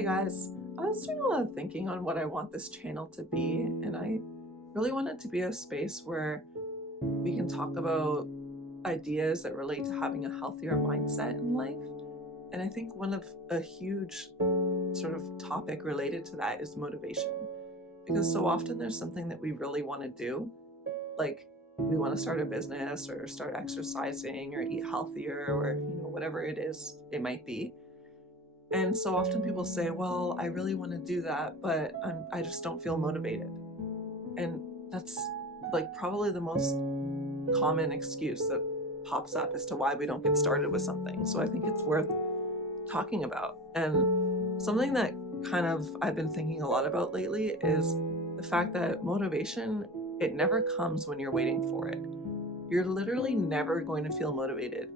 Hey guys, I was doing a lot of thinking on what I want this channel to be, and I really want it to be a space where we can talk about ideas that relate to having a healthier mindset in life. And I think one of a huge sort of topic related to that is motivation. Because so often there's something that we really want to do, like we want to start a business or start exercising or eat healthier or whatever it is it might be. And so often people say, well, I really want to do that, but I just don't feel motivated. And that's like probably the most common excuse that pops up as to why we don't get started with something. So I think it's worth talking about. And something that kind of I've been thinking a lot about lately is the fact that motivation, it never comes when you're waiting for it. You're literally never going to feel motivated.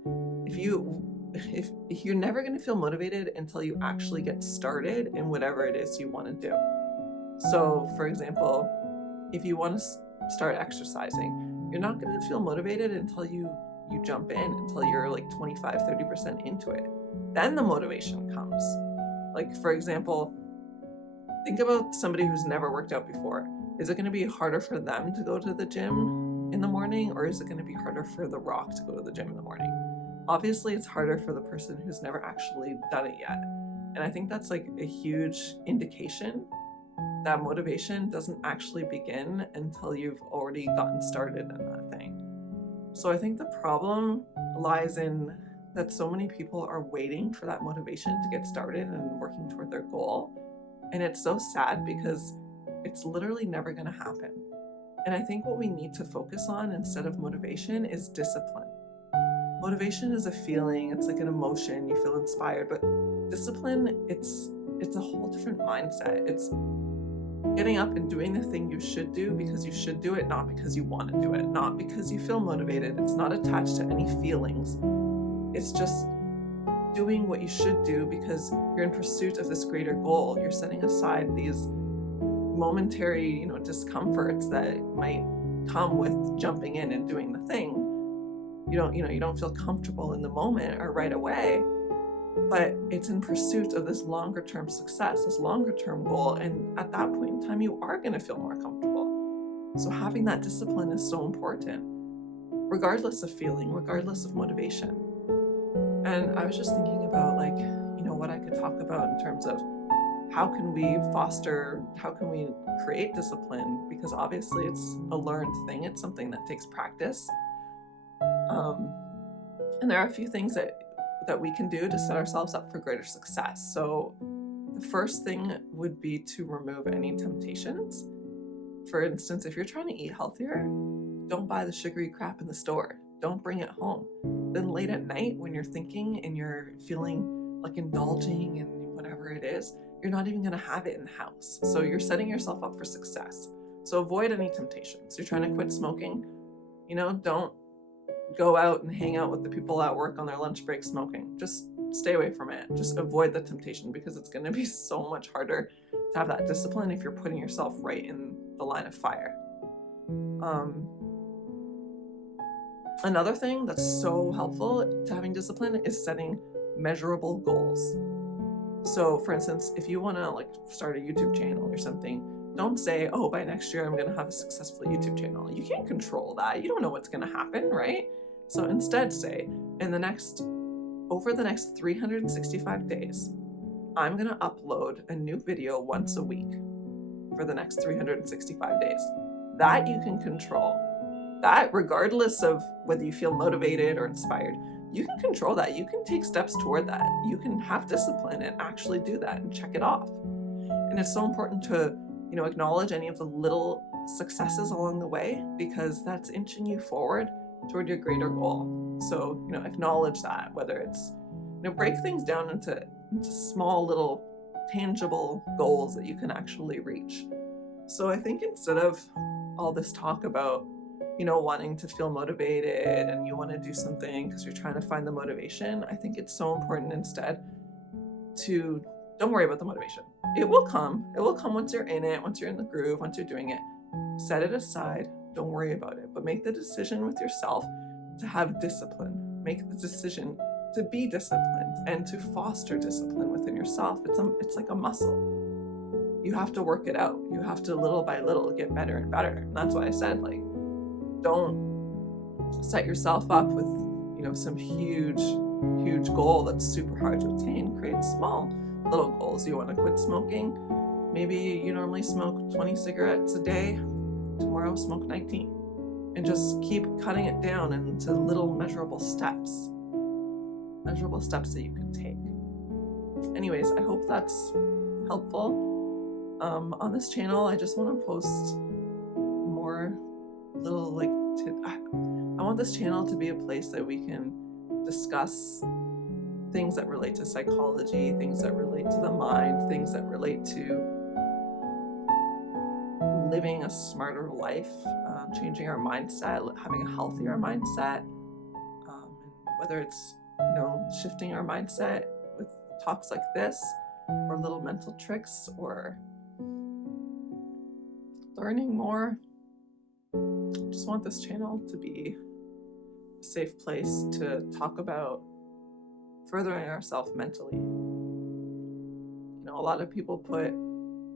If you're never going to feel motivated until you actually get started in whatever it is you want to do. So, for example, if you want to start exercising, you're not going to feel motivated until you jump in, until you're like 25-30% into it. Then the motivation comes. Like, for example, think about somebody who's never worked out before. Is it going to be harder for them to go to the gym in the morning, or is it going to be harder for The Rock to go to the gym in the morning? Obviously, it's harder for the person who's never actually done it yet. And I think that's like a huge indication that motivation doesn't actually begin until you've already gotten started in that thing. So I think the problem lies in that so many people are waiting for that motivation to get started and working toward their goal. And it's so sad because it's literally never going to happen. And I think what we need to focus on instead of motivation is discipline. Motivation is a feeling, it's like an emotion, you feel inspired, but discipline, it's a whole different mindset. It's getting up and doing the thing you should do because you should do it, not because you want to do it, not because you feel motivated. It's not attached to any feelings. It's just doing what you should do because you're in pursuit of this greater goal. You're setting aside these momentary, discomforts that might come with jumping in and doing the thing. You don't feel comfortable in the moment or right away, but it's in pursuit of this longer term success, this longer term goal. And at that point in time, you are going to feel more comfortable. So having that discipline is so important, regardless of feeling, regardless of motivation. And I was just thinking about what I could talk about in terms of how can we create discipline? Because obviously it's a learned thing. It's something that takes practice. And there are a few things that we can do to set ourselves up for greater success. So the first thing would be to remove any temptations. For instance, if you're trying to eat healthier, don't buy the sugary crap in the store. Don't bring it home. Then late at night when you're thinking and you're feeling like indulging in whatever it is, you're not even going to have it in the house. So you're setting yourself up for success. So avoid any temptations. You're trying to quit smoking, don't go out and hang out with the people at work on their lunch break smoking. Just stay away from it. Just avoid the temptation because it's going to be so much harder to have that discipline if you're putting yourself right in the line of fire. Another thing that's so helpful to having discipline is setting measurable goals. So for instance, if you want to start a YouTube channel or something, don't say, oh, by next year I'm going to have a successful YouTube channel. You can't control that. You don't know what's going to happen, right? So instead say, over the next 365 days, I'm going to upload a new video once a week for the next 365 days. That you can control. That, regardless of whether you feel motivated or inspired, you can control that. You can take steps toward that. You can have discipline and actually do that and check it off. And it's so important to acknowledge any of the little successes along the way because that's inching you forward toward your greater goal. So, acknowledge that, whether it's, break things down into small little tangible goals that you can actually reach. So I think instead of all this talk about, wanting to feel motivated and you want to do something because you're trying to find the motivation, I think it's so important instead to don't worry about the motivation. It will come. It will come once you're in it, once you're in the groove, once you're doing it. Set it aside. Don't worry about it. But make the decision with yourself to have discipline. Make the decision to be disciplined and to foster discipline within yourself. It's like a muscle. You have to work it out. You have to little by little get better and better. And that's why I said, like, don't set yourself up with, some huge goal that's super hard to attain. Create small little goals. You want to quit smoking? Maybe you normally smoke 20 cigarettes a day. Tomorrow smoke 19. And just keep cutting it down into little measurable steps that you can take. Anyways, I hope that's helpful. On this channel, I just want to post more little I want this channel to be a place that we can discuss things that relate to psychology, things that relate to the mind, things that relate to living a smarter life, changing our mindset, having a healthier mindset, whether it's shifting our mindset with talks like this, or little mental tricks, or learning more. I just want this channel to be a safe place to talk about furthering ourselves mentally. A lot of people put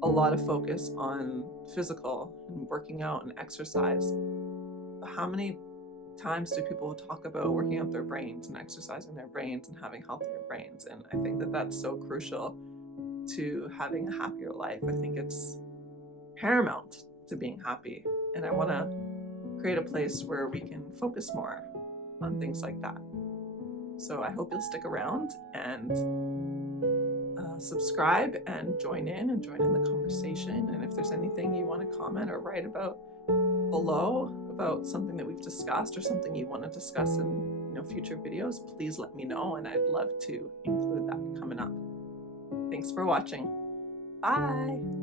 a lot of focus on physical and working out and exercise. But how many times do people talk about working out their brains and exercising their brains and having healthier brains? And I think that that's so crucial to having a happier life. I think it's paramount to being happy. And I want to create a place where we can focus more on things like that. So I hope you'll stick around and subscribe and join in the conversation. And if there's anything you want to comment or write about below about something that we've discussed or something you want to discuss in future videos, please let me know, and I'd love to include that coming up. Thanks for watching. Bye.